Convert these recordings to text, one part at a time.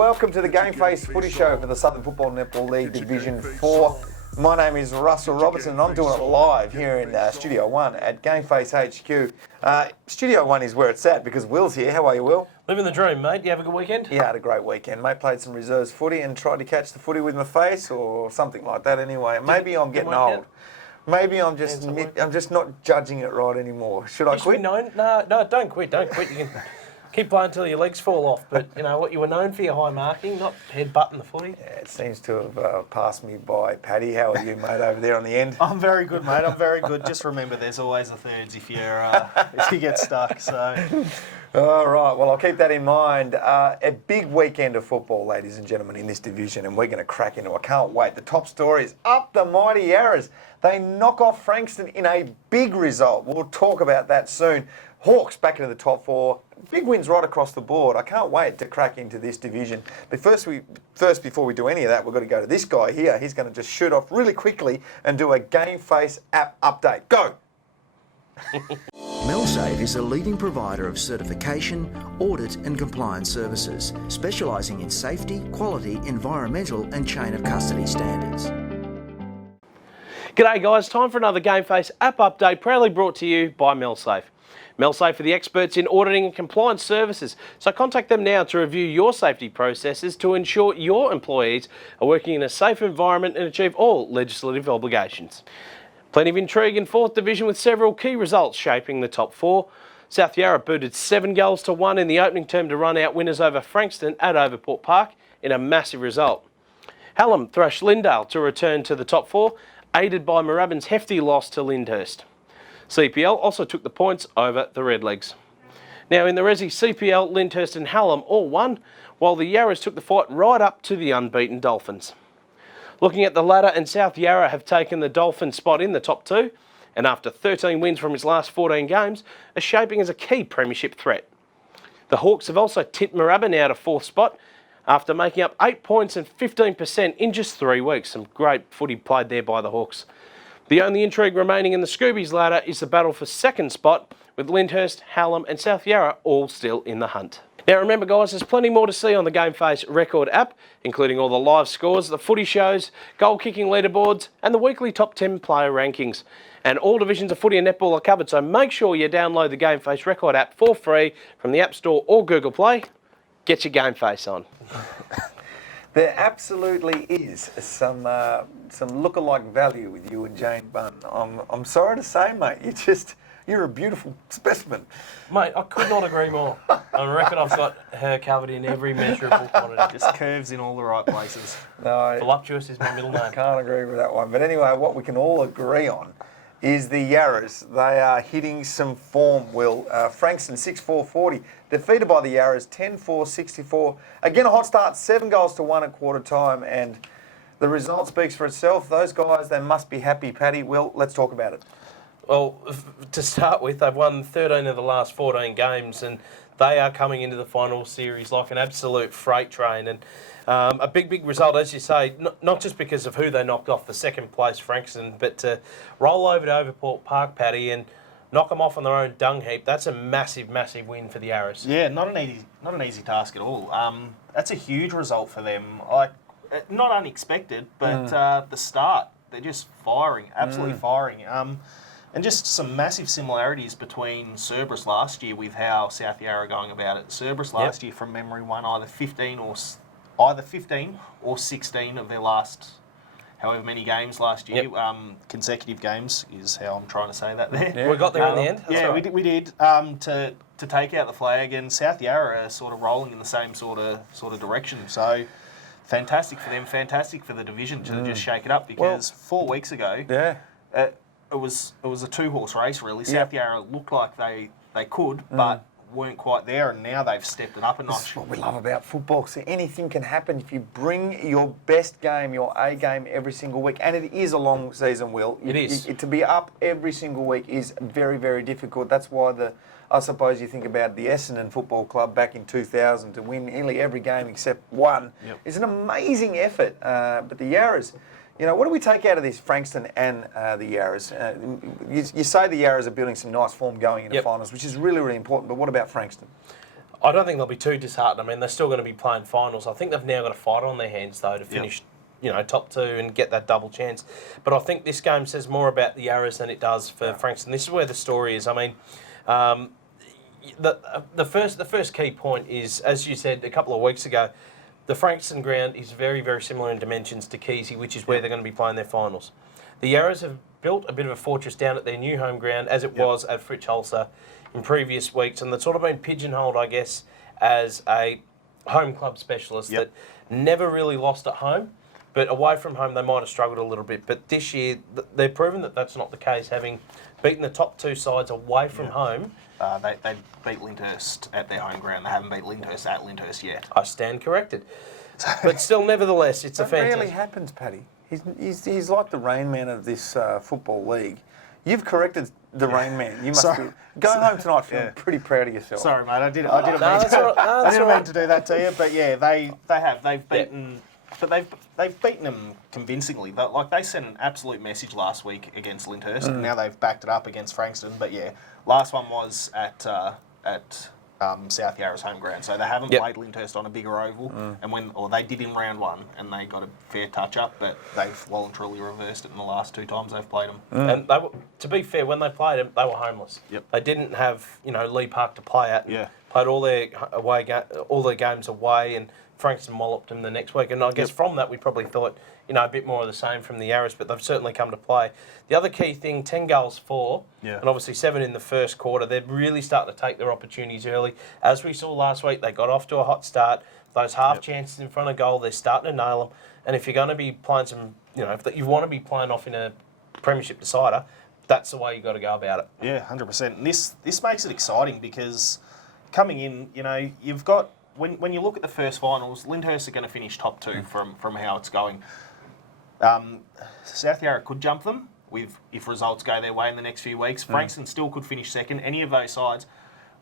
welcome to the GameFace Footy Show for the Southern Football Netball League Division 4. My name is Russell Robertson and I'm doing it live here in Studio 1 at GameFace HQ. Studio 1 is where it's at because Will's here. How are you, Will? Living the dream, mate. You have a good weekend? Yeah, I had a great weekend, mate. Played some reserves footy and tried to catch the footy with my face or something like that anyway. Maybe I'm getting old. Maybe I'm just not judging it right anymore. Should I quit? No, don't quit. Don't quit. You can keep playing until your legs fall off. But you know what? You were known for your high marking, not headbutting the footy. Yeah, it seems to have passed me by. Paddy, how are you, mate, over there on the end? I'm very good, mate. I'm very good. Just remember, there's always a thirds if you get stuck. So. All right, well, I'll keep that in mind. A big weekend of football, ladies and gentlemen, in this division, and we're going to crack into it. I can't wait. The top story is up the mighty Yarras. They knock off Frankston in a big result. We'll talk about that soon. Hawks back into the top 4. Big wins right across the board. I can't wait to crack into this division. But first, before we do any of that, we've got to go to this guy here. He's going to just shoot off really quickly and do a GameFace app update. Go! MelSafe is a leading provider of certification, audit and compliance services, specialising in safety, quality, environmental and chain of custody standards. G'day guys, time for another GameFace app update, proudly brought to you by MelSafe. MelSafe are the experts in auditing and compliance services, so contact them now to review your safety processes to ensure your employees are working in a safe environment and achieve all legislative obligations. Plenty of intrigue in 4th Division with several key results shaping the top 4. South Yarra booted 7 goals to 1 in the opening term to run out winners over Frankston at Overport Park in a massive result. Hallam thrashed Lyndale to return to the top 4, aided by Moorabbin's hefty loss to Lyndhurst. CPL also took the points over the Redlegs. Now in the Resi, CPL, Lyndhurst and Hallam all won, while the Yarras took the fight right up to the unbeaten Dolphins. Looking at the ladder, and South Yarra have taken the Dolphin spot in the top 2, and after 13 wins from its last 14 games, are shaping as a key premiership threat. The Hawks have also tipped Moorabbin out of 4th spot after making up 8 points and 15% in just 3 weeks. Some great footy played there by the Hawks. The only intrigue remaining in the Scoobies ladder is the battle for 2nd spot, with Lyndhurst, Hallam and South Yarra all still in the hunt. Now remember guys, there's plenty more to see on the GameFace record app, including all the live scores, the footy shows, goal kicking leaderboards and the weekly top 10 player rankings. And all divisions of footy and netball are covered, so make sure you download the GameFace record app for free from the App Store or Google Play. Get your GameFace on. There absolutely is some lookalike value with you and Jane Bunn. I'm sorry to say, mate, you're a beautiful specimen. Mate, I could not agree more. I reckon I've got her covered in every measurable quantity. Just curves in all the right places. No, Voluptuous is my middle name. Can't agree with that one. But anyway, what we can all agree on is the Yarras. They are hitting some form, Will. Frankston 6-4-40, defeated by the Yarras 10-4-64. Again, a hot start, 7 goals to 1 at quarter time, and the result speaks for itself. Those guys, they must be happy, Paddy. Will, let's talk about it. Well, to start with, they've won 13 of the last 14 games and they are coming into the final series like an absolute freight train. And a big result, as you say, not just because of who they knocked off the 2nd place Frankston, but to roll over to Overport Park, Paddy, and knock them off on their own dung heap. That's a massive win for the Yarras. Yeah, not an easy task at all. That's a huge result for them. Not unexpected, but the start, they're just firing, absolutely firing. And just some massive similarities between Cerberus last year with how South Yarra are going about it. Cerberus last year, from memory, won either 15 or 16 of their last however many games last year. Yep. Consecutive games is how I'm trying to say that there. Yeah. We got there in the end. That's yeah, right. we did. To take out the flag, and South Yarra are sort of rolling in the same sort of direction. So fantastic for them, fantastic for the division to just shake it up, because 4 weeks ago, it was a 2-horse race really. South Yarra looked like they could, but weren't quite there, and now they've stepped it up a notch. That's what we love about football. So anything can happen if you bring your best game, your A game every single week. And it is a long season, Will. It is. To be up every single week is very difficult. That's why I suppose you think about the Essendon Football Club back in 2000 to win nearly every game except one. It's an amazing effort. But the Yarras, you know, what do we take out of this, Frankston and the Yarras? You say the Yarras are building some nice form going into finals, which is really important, but what about Frankston? I don't think they'll be too disheartened. I mean, they're still going to be playing finals. I think they've now got a fight on their hands, though, to finish, top 2 and get that double chance. But I think this game says more about the Yarras than it does for Frankston. This is where the story is. I mean, the first key point is, as you said a couple of weeks ago, the Frankston ground is very, very similar in dimensions to Keesey, which is where they're going to be playing their finals. The Yarras have built a bit of a fortress down at their new home ground, as it was at Fritz Holzer in previous weeks, and they've sort of been pigeonholed, I guess, as a home club specialist that never really lost at home, but away from home they might have struggled a little bit. But this year, they've proven that that's not the case, having beaten the top 2 sides away from home. They beat Lyndhurst at their home ground. They haven't beat Lyndhurst at Lyndhurst yet. I stand corrected. But still, nevertheless, it's a That fantastic... rarely happens, Paddy. He's like the Rain Man of this football league. You've corrected the Rain Man. You must go home tonight feeling pretty proud of yourself. Sorry, mate. I didn't mean to do that to you. But yeah, they've beaten. But they've beaten them convincingly. They sent an absolute message last week against Lyndhurst, and now they've backed it up against Frankston. But yeah, last one was at South Yarra's home ground, so they haven't played Lyndhurst on a bigger oval, and they did in round 1, and they got a fair touch up, but they've well and truly reversed it in the last 2 times they've played them. And they were, to be fair, when they played them, they were homeless. They didn't have Lee Park to play at. Played all their games away, and Frankston walloped them the next week. And I guess from that we probably thought a bit more of the same from the Yarras, but they've certainly come to play. The other key thing, 10 goals for, and obviously 7 in the first quarter. They're really starting to take their opportunities early. As we saw last week, they got off to a hot start. Those half chances in front of goal, they're starting to nail them. And if you're going to be playing some, if you want to be playing off in a premiership decider, that's the way you've got to go about it. Yeah, 100%. And this makes it exciting because coming in, you've got, when you look at the first finals, Lyndhurst are going to finish top 2 from how it's going. South Yarra could jump them if results go their way in the next few weeks. Frankston still could finish second, any of those sides.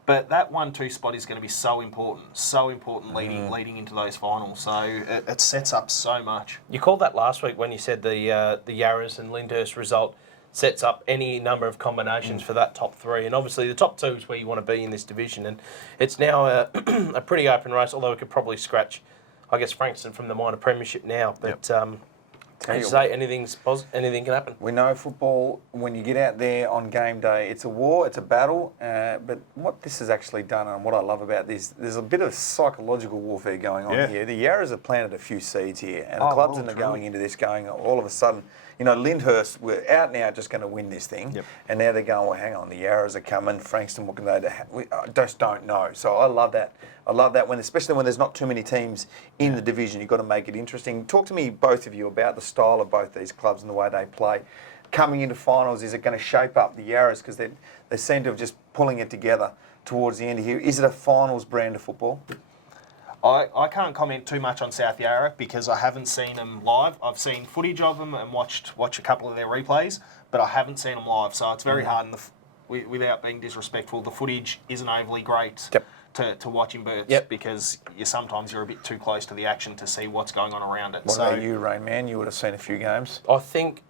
But that 1-2 spot is going to be so important leading into those finals. So it sets up so much. You called that last week when you said the Yarras and Lyndhurst result sets up any number of combinations for that top 3. And obviously the top 2 is where you want to be in this division. And it's now a pretty open race, although we could probably scratch, I guess, Frankston from the minor premiership now. But as you say, anything can happen. We know football, when you get out there on game day, it's a war, it's a battle. But what this has actually done, and what I love about this, there's a bit of psychological warfare going on here. The Yarras have planted a few seeds here, and the clubs are going into this going, all of a sudden, Lyndhurst were out now just going to win this thing. And now they're going, well, hang on, the Yarras are coming, Frankston, what can they do? We just don't know. So I love that. I love that, especially when there's not too many teams in the division. You've got to make it interesting. Talk to me, both of you, about the style of both these clubs and the way they play. Coming into finals, is it going to shape up the Yarras? Because they seem to have just pulling it together towards the end here. Is it a finals brand of football? I can't comment too much on South Yarra because I haven't seen them live. I've seen footage of them and watch a couple of their replays, but I haven't seen them live. So it's very hard, without being disrespectful, the footage isn't overly great to watch in bursts because sometimes you're a bit too close to the action to see what's going on around it. What about you, Rain Man? You would have seen a few games. I think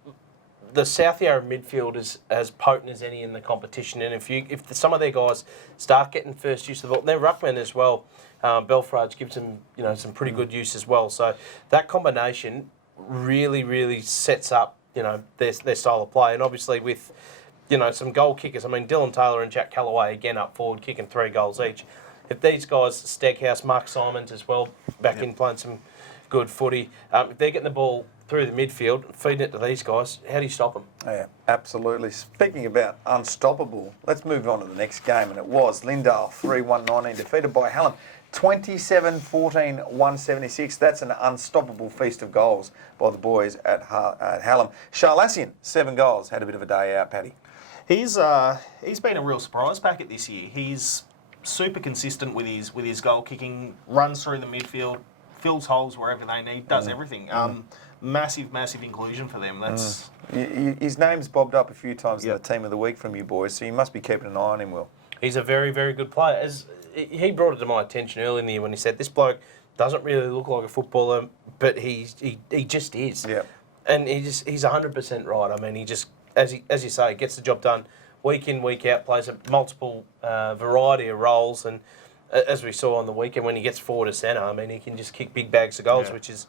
the South Yarra midfield is as potent as any in the competition, and if some of their guys start getting first use of the ball, their ruckman as well, Belfrage gives them some pretty good use as well. So that combination really, really sets up their style of play, and obviously with some goal kickers. I mean, Dylan Taylor and Jack Callaway again up forward kicking 3 goals each. If these guys, Steghouse, Mark Simons as well, back in playing some good footy, if they're getting the ball through the midfield, feeding it to these guys, how do you stop them? Yeah, absolutely. Speaking about unstoppable, let's move on to the next game, and it was Lindale 3-1-19, defeated by Hallam 27-14, 176. That's an unstoppable feast of goals by the boys at Hallam. Charlassian, 7 goals, had a bit of a day out, Paddy. He's been a real surprise packet this year. He's super consistent with his goal kicking, runs through the midfield, fills holes wherever they need, does everything. Massive inclusion for them. That's his name's bobbed up a few times in the team of the week from you boys, so you must be keeping an eye on him, Will. He's a very, very good player. As he brought it to my attention early in the year when he said, this bloke doesn't really look like a footballer, but he just is. Yeah. And he's 100% right. I mean, he just, as you say, gets the job done week in, week out, plays a multiple variety of roles, and as we saw on the weekend, when he gets forward to centre, I mean, he can just kick big bags of goals, which is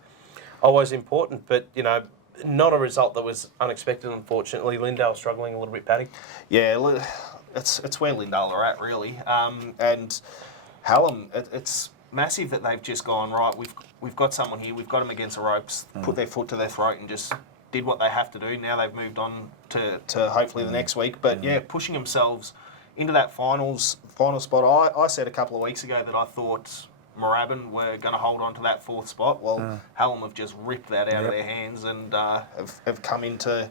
always important. But, you know, not a result that was unexpected, unfortunately. Lindale struggling a little bit, Paddy. Yeah, it's where Lindale are at, really. And Hallam, it's massive that they've just gone, right, we've got someone here, we've got them against the ropes, put their foot to their throat and just did what they have to do. Now they've moved on to hopefully the next week. But, yeah, pushing themselves into that final spot. I said a couple of weeks ago that I thought Moorabbin were going to hold on to that fourth spot. Well, Hallam have just ripped that out of their hands and have come into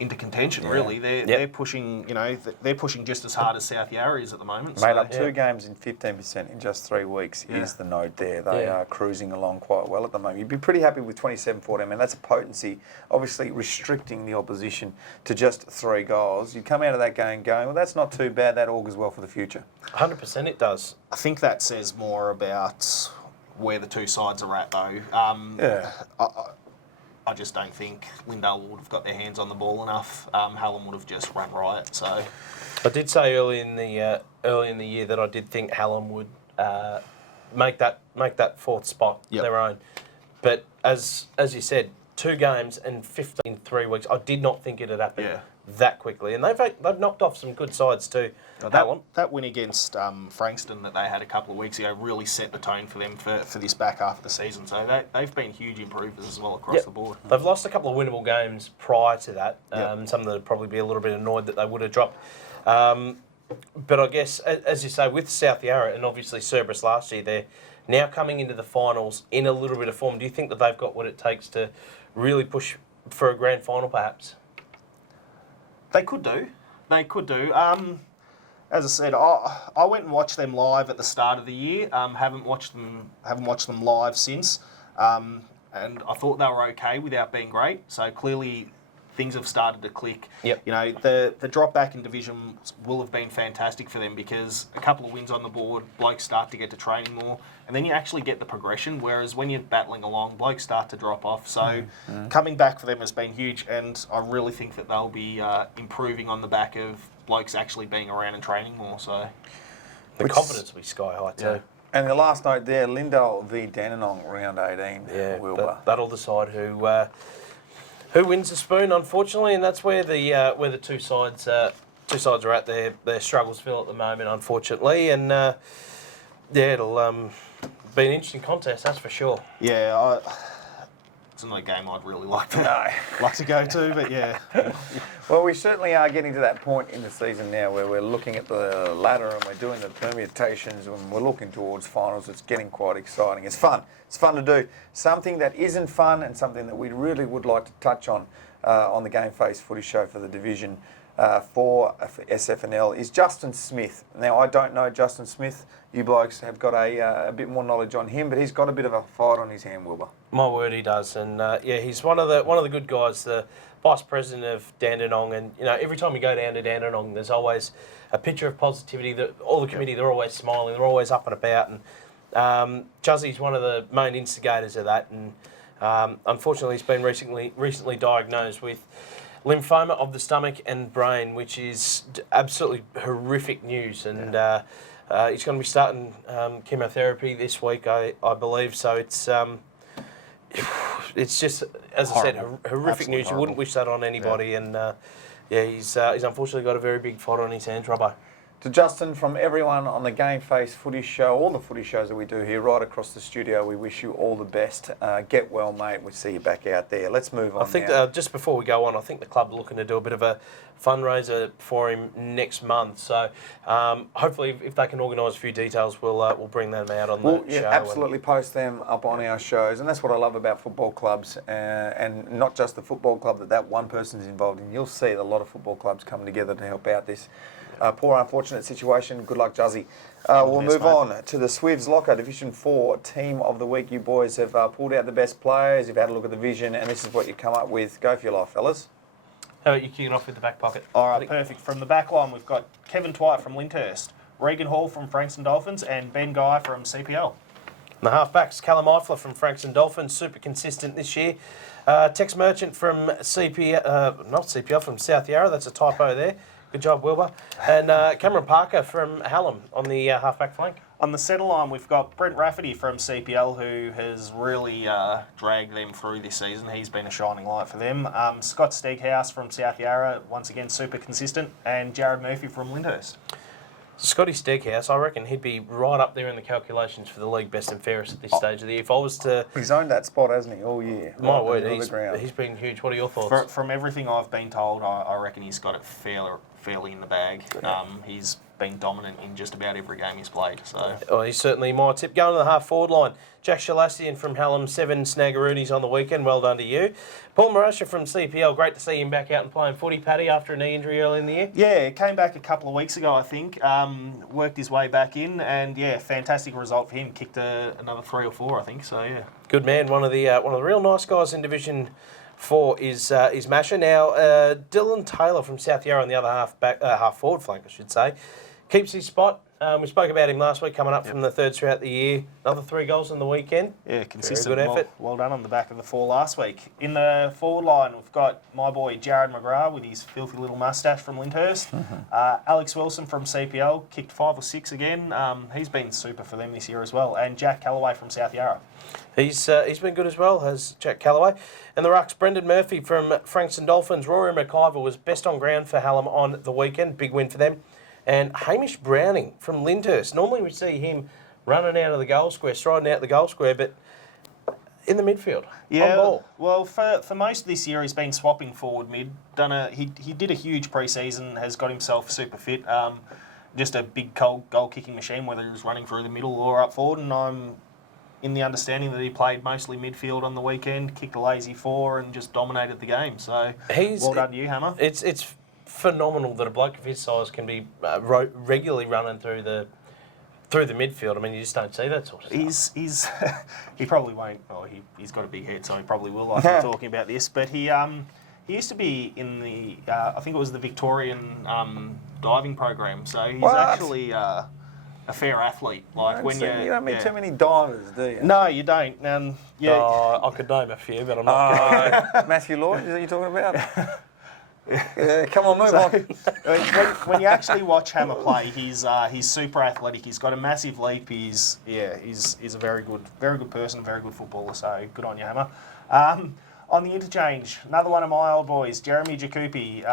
contention. Really, they're pushing. You know, they're pushing just as hard as South Yarra is at the moment. Made up 2 games in 15% in just 3 weeks is the note there. They are cruising along quite well at the moment. You'd be pretty happy with 27-14. I mean, that's a potency, obviously restricting the opposition to just 3 goals. You come out of that game going, well, that's not too bad. That augurs well for the future. 100% it does. I think that says more about where the two sides are at, though. I just don't think Lindale would have got their hands on the ball enough. Hallam would have just run riot. So, I did say early in the year that I did think Hallam would make that fourth spot their own. But as you said, 2 games and 15 in 3 weeks. I did not think it had happened that quickly, and they've knocked off some good sides too. That win against Frankston that they had a couple of weeks ago really set the tone for them for this back half of the season. So they've been huge improvers as well across the board. They've lost a couple of winnable games prior to that. Some that would probably be a little bit annoyed that they would have dropped. But I guess, as you say, with South Yarra and obviously Cerberus last year, they're now coming into the finals in a little bit of form. Do you think that they've got what it takes to really push for a grand final, perhaps? They could do. As I said, I went and watched them live at the start of the year. Haven't watched them live since, and I thought they were okay without being great. So clearly, things have started to click. Yep. You know, the drop back in division will have been fantastic for them because a couple of wins on the board, blokes start to get to training more, and then you actually get the progression. Whereas when you're battling along, blokes start to drop off. So coming back for them has been huge, and I really think that they'll be improving on the back of blokes actually being around and training more. So the confidence will be sky high too. And the last note there, Lindale v Dandenong, round 18. Yeah, that'll decide who wins the spoon, unfortunately, and that's where the two sides are at. Their struggles feel at the moment, unfortunately, and it'll be an interesting contest, that's for sure. Yeah, it's not a game I'd really like to go to, but yeah. Well, we certainly are getting to that point in the season now where we're looking at the ladder and we're doing the permutations and we're looking towards finals. It's getting quite exciting. It's fun. It's fun to do. Something that isn't fun and something that we really would like to touch on the GameFace Footy Show for the division for SFNL is Justin Smith. Now, I don't know Justin Smith. You blokes have got a bit more knowledge on him, but he's got a bit of a fight on his hand, Wilbur. My word, he does, and he's one of the good guys, the vice president of Dandenong, and every time we go down to Dandenong, there's always a picture of positivity. That all the committee, they're always smiling, they're always up and about, and Juzzy's one of the main instigators of that, and unfortunately, he's been recently diagnosed with lymphoma of the stomach and brain, which is absolutely horrific news, and he's going to be starting chemotherapy this week, I believe. So it's just, as I said, horrific Absolutely news. You wouldn't wish that on anybody, and he's unfortunately got a very big fight on his hands, Robbo. To Justin, from everyone on the GameFace Footy Show, all the footy shows that we do here, right across the studio, we wish you all the best. Get well, mate. We'll see you back out there. Let's move on. I think just before we go on, I think the club are looking to do a bit of a fundraiser for him next month. So hopefully, if they can organise a few details, we'll bring them out on the show. Absolutely post them up on our shows, and that's what I love about football clubs, and not just the football club that one person's involved in. You'll see a lot of football clubs coming together to help out this poor, unfortunate situation. Good luck, Juzzy. We'll move on to the Swivs Locker Division 4 Team of the Week. You boys have pulled out the best players. You've had a look at the vision, and this is what you come up with. Go for your life, fellas. How about you kicking off with the back pocket? All right, perfect. From the back line, we've got Kevin Twight from Lyndhurst, Regan Hall from Frankston Dolphins, and Ben Guy from CPL. The halfbacks, Callum Eifler from Frankston Dolphins, super consistent this year. Tex Merchant from not CPL, from South Yarra, that's a typo there. Good job, Wilbur. And Cameron Parker from Hallam on the halfback flank. On the centre line, we've got Brent Rafferty from CPL, who has really dragged them through this season. He's been a shining light for them. Scott Steghouse from South Yarra, once again super consistent, and Jared Murphy from Lyndhurst. Scotty Steghouse, I reckon he'd be right up there in the calculations for the league best and fairest at this stage of the year. If I was to... He's owned that spot, hasn't he, all year? My word, Right he's been huge. What are your thoughts? From everything I've been told, I reckon he's got it fairly in the bag. He's been dominant in just about every game he's played. So He's certainly my tip. Going to the half-forward line, Jack Shalassian from Hallam, 7 snaggaroonies on the weekend. Well done to you. Paul Marasha from CPL, great to see him back out and playing footy, Paddy, after a knee injury early in the year. yeah, came back a couple of weeks ago, I think. Worked his way back in, and yeah, fantastic result for him. Kicked another 3 or 4, I think. So yeah, Good man. One of the real nice guys in Division 4 is Masha. Now, Dylan Taylor from South Yarra on the other half-forward flank, I should say, keeps his spot. We spoke about him last week, coming up from the third throughout the year. Another 3 goals on the weekend. yeah, consistent. Very good effort. Well done on the back of the 4 last week. In the forward line, we've got my boy Jared McGrath with his filthy little moustache from Lyndhurst. Alex Wilson from CPL kicked 5 or 6 again. He's been super for them this year as well. And Jack Callaway from South Yarra. He's been good as well, has Jack Callaway. And the rucks, Brendan Murphy from Frankston Dolphins. Rory McIver was best on ground for Hallam on the weekend. Big win for them. And Hamish Browning from Lyndhurst. Normally we see him running out of the goal square, striding out the goal square, but in the midfield, on ball. Well, for most of this year, he's been swapping forward mid. He did a huge pre-season, has got himself super fit. Just a big goal-kicking machine, whether he was running through the middle or up forward. And I'm in the understanding that he played mostly midfield on the weekend, kicked a lazy 4 and just dominated the game. So well done to you, Hammer. It's phenomenal that a bloke of his size can be regularly running through the midfield. I mean, you just don't see that sort of stuff. He probably won't. Oh, he's got a big head, so he probably will after talking about this. But he used to be in the I think it was the Victorian diving program. So he's actually a fair athlete. Like you don't meet too many divers, do you? No, you don't. I could name a few, but I'm not. Matthew Lloyd, is that what you're talking about? Yeah, come on, move on. When you actually watch Hammer play, he's super athletic. He's got a massive leap. He's a very good person, very good footballer. So good on you, Hammer. On the interchange, another one of my old boys, Jeremy Jacoupy,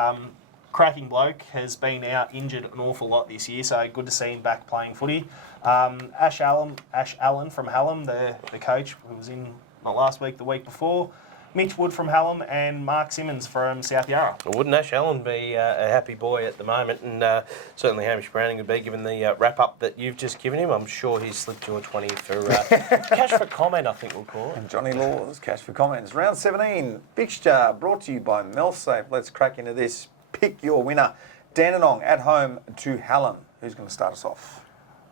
cracking bloke, has been out injured an awful lot this year. So good to see him back playing footy. Ash Allen from Hallam, the coach who was in not last week, the week before. Mitch Wood from Hallam and Mark Simmons from South Yarra. Well, wouldn't Ash Allen be a happy boy at the moment? And certainly Hamish Browning would be, given the wrap-up that you've just given him. I'm sure he's slipped you a 20 for cash for comment, I think we'll call it. And Johnny Laws, cash for comments. Round 17, fixture brought to you by MelSafe. Let's crack into this. Pick your winner. Dandenong at home to Hallam. Who's going to start us off?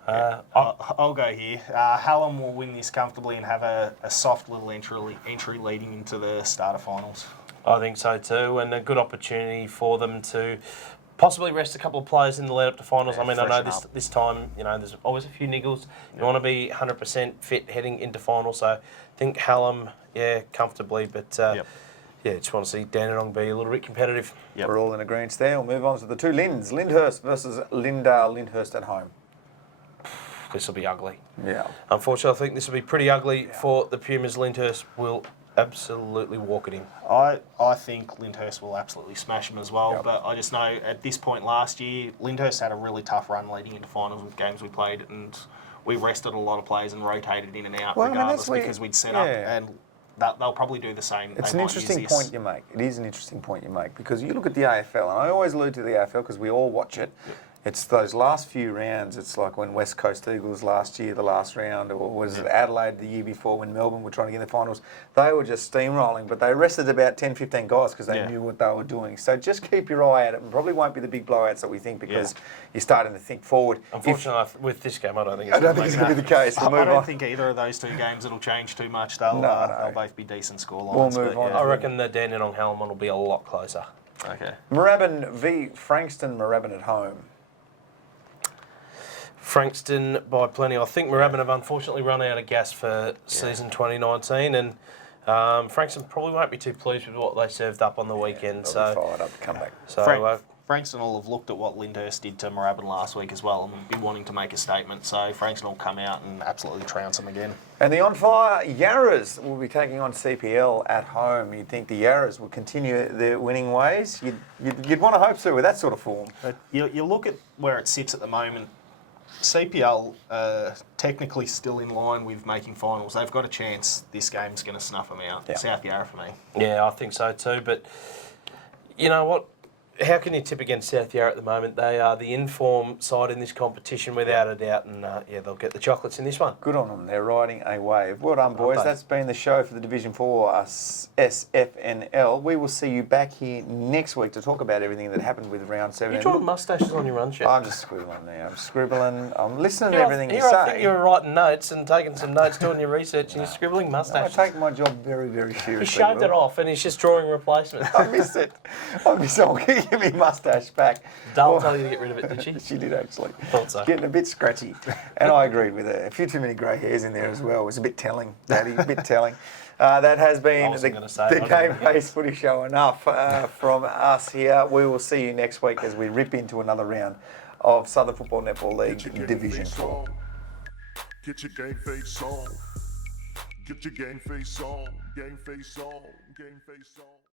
I'll go here. Hallam will win this comfortably and have a soft little entry leading into the starter finals. I think so too, and a good opportunity for them to possibly rest a couple of players in the lead up to finals. I mean, I know this time, there's always a few niggles. You want to be 100% fit heading into finals, so I think Hallam, comfortably, but just want to see Dandenong be a little bit competitive. Yep. We're all in agreement there. We'll move on to the 2 Linds. Lyndhurst versus Lyndale. Lyndhurst at home. This will be ugly. Yeah. Unfortunately, I think this will be pretty ugly for the Pumas. Lyndhurst will absolutely walk it in. I think Lyndhurst will absolutely smash them as well, but I just know at this point last year, Lyndhurst had a really tough run leading into finals with games we played, and we rested a lot of players and rotated in and out regardless because we'd set up, and they'll probably do the same. It's an interesting point you make. It is an interesting point you make because you look at the AFL, and I always allude to the AFL because we all watch it. Yep. It's those last few rounds. It's like when West Coast Eagles last year, the last round, or was it Adelaide the year before when Melbourne were trying to get in the finals. They were just steamrolling, but they rested about 10, 15 guys because they knew what they were doing. So just keep your eye out. It probably won't be the big blowouts that we think because you're starting to think forward. Unfortunately, with this game, I don't think it's going to be the case. I don't think either of those 2 games will change too much. They'll both be decent scorelines. We'll move on. I reckon the Dandenong Hallam one will be a lot closer. Okay. Moorabbin v Frankston. Moorabbin at home. Frankston by plenty. I think Moorabbin have unfortunately run out of gas for season 2019, and Frankston probably won't be too pleased with what they served up on the weekend. So fired up to come back. So Frankston will have looked at what Lyndhurst did to Moorabbin last week as well and be wanting to make a statement. So Frankston will come out and absolutely trounce them again. And the on-fire Yarras will be taking on CPL at home. You'd think the Yarras will continue their winning ways. You'd want to hope so with that sort of form. But you look at where it sits at the moment. CPL technically still in line with making finals. They've got a chance. This game's going to snuff them out. Yeah. South Yarra for me. Yeah, I think so too. But you know what? How can you tip against South Yarra at the moment? They are the in-form side in this competition without a doubt, and they'll get the chocolates in this one. Good on them. They're riding a wave. Well done, boys. Okay. That's been the show for the Division 4 SFNL. We will see you back here next week to talk about everything that happened with round 7. You drawing mustaches on your run sheet? I'm just scribbling now. I'm scribbling. I'm listening to Here everything you I say. think you were writing notes and taking some notes, doing your research, and you're scribbling I mustaches. take my job very, very seriously. He shaved Will. it off, and he's just drawing replacements. I miss it. I miss it. I'll give me mustache back. Dale tell you to get rid of it, did she? She did actually. Thought so. Getting a bit scratchy. And I agreed with her. A few too many grey hairs in there as well. It was a bit telling, Daddy, a bit telling. That has been the GameFace Footy Show. Enough from us here. We will see you next week as we rip into another round of Southern Football Netball League Division 4. Get your GameFace on. Get your GameFace on. GameFace on. GameFace on.